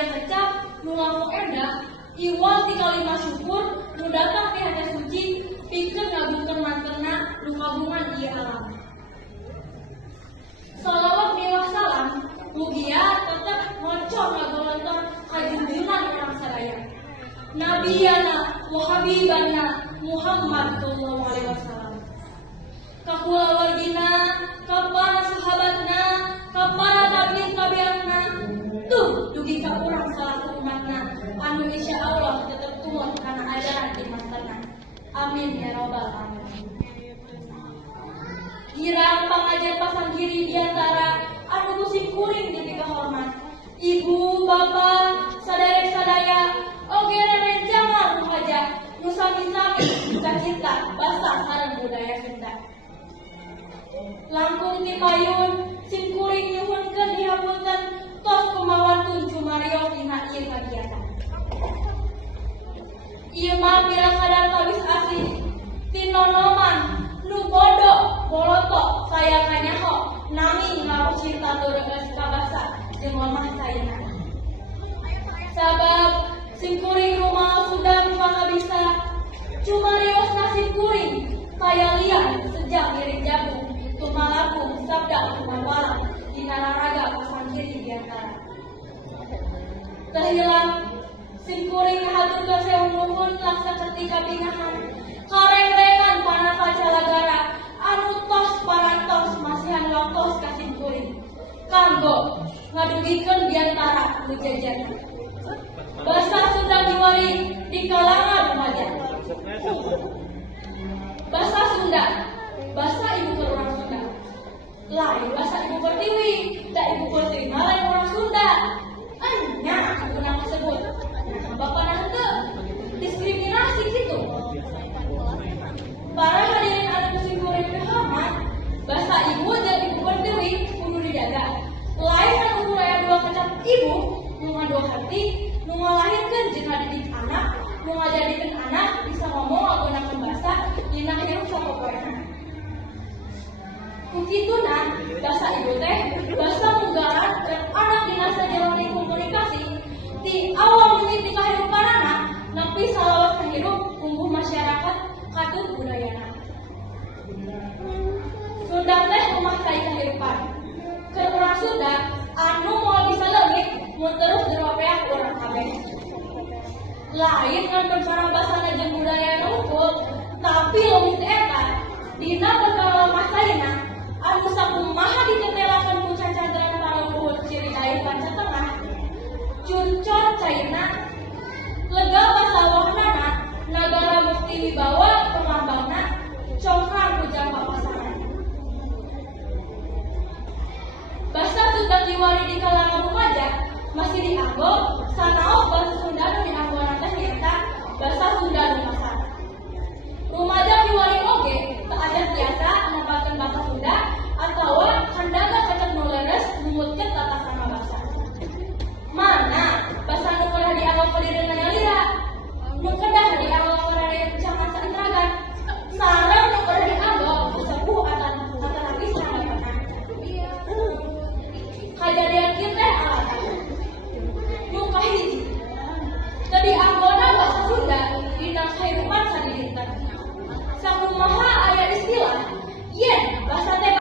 aya kecap nu langkung endah iwal ti kalima syukur nu datang ti hate suci pikeun ngabungkeun mantena nu kabungan ieu alam. Salawat dewa salam mugia tetep ngocor ngagolontor kajunjungan urang sadaya. Nabiyana wa habibana Muhammad sallallahu alaihi wasallam. Ka kulawargina, ka para sahabatna, ka para tabiin tabiatna, tuh dugi ka urang salaku umatna, anu insyaallah tetep tumut kana ajaran iman tenang. Amin ya robbal alamin. Girang pangajar pasang kiri diantara anu musim kuring jadi kehormat. Ibu, bapak, sadarek sadaya, oge rerencangan muhajah, nu sami-sami duka cinta, basa sareng budaya Sunda. Langkung ti payun, sim kuring nyuhunkeun dihapunten, tos kumawantun cumarios dina ieu kagiatan. Ieu mah pirang kadar tawis asih, tinonoman, nu bodoh, bolotok, saya kanyaho, nami ngaruh cinta turegas kabasa, jeung lemah sayana. Sabab, sim kuring rumah sudah maka bisa, cumarios nasib kuring, kaya lian sejak miring jabung, tumalapung sabda tumalwalam, dina raraga pasang kiri diantara. Terhilang, sim kuring hatur ka seung nuhun laksa ketika bingahan, kareng-rengan panaka calagara, anu tos parantos masihan waktos ka sim kuring. Kanggo ngadugikeun diantara nu jajan. Basa Sunda diwari di kalangan remaja. Basa Sunda, basa ibu ke orang Sunda. Lain basa ibu pertiwi, da ibu pertiwi lain orang Sunda. Anya guna tersebut. Bapak henteu diskriminasi gitu. Para hadirin anu musim kuring hormat, basa ibu dan ibu pertiwi kudu dijaga. Lain anu aya dua kecap ibu, nu dua hati, nu ngalahirkeun jeung ngadidik anak, nu ngajadikeun anak bisa ngomong nggunakeun basa dina hirup sapopoena. Kukituna basa ibu teh basa munggaran dan anak dina sajalani komunikasi ti awal meniti kahirupan anak nepi salawat kahirup tumbuh masyarakat katut budayana. Sunda teh rumah kai kahirupan. Keur urang Sunda anu moal bisa leuwih mun terus diropeak urang kabeh. Lain ngan perparabasana jeung budayana unggul, tapi leuwih teh eta dina perkara masayna anu sakumaha ditetelakeun ku cacadran para luhur ciri air panca tengah. Cuncor cairna lega pasawahnana nagara mukti wibawa pemambangna congkang hujang papasangan. Basa Sunda diwari di kalangan remaja masih dianggo sanaos basa Sunda nu dianggonan teh nyaeta basa Sunda nu masar. Rumaja diwari oge teu aya tiasa nepatkeun basa Sunda atawa handaga cacak nu leres numutkeun tata krama basa. Mana basa nu kedah dianggo kadireuna nyalira, nu kedah dianggo kadireuna jangan saentragan, sareng nu kedah dianggo sepuh atan habis sangadeuna. Kajadian kieu teh alatan. Nu kahiji, teu dianggona basa Sunda dina kahirupan sadinten. Sakumaha aya istilah, yen basa teh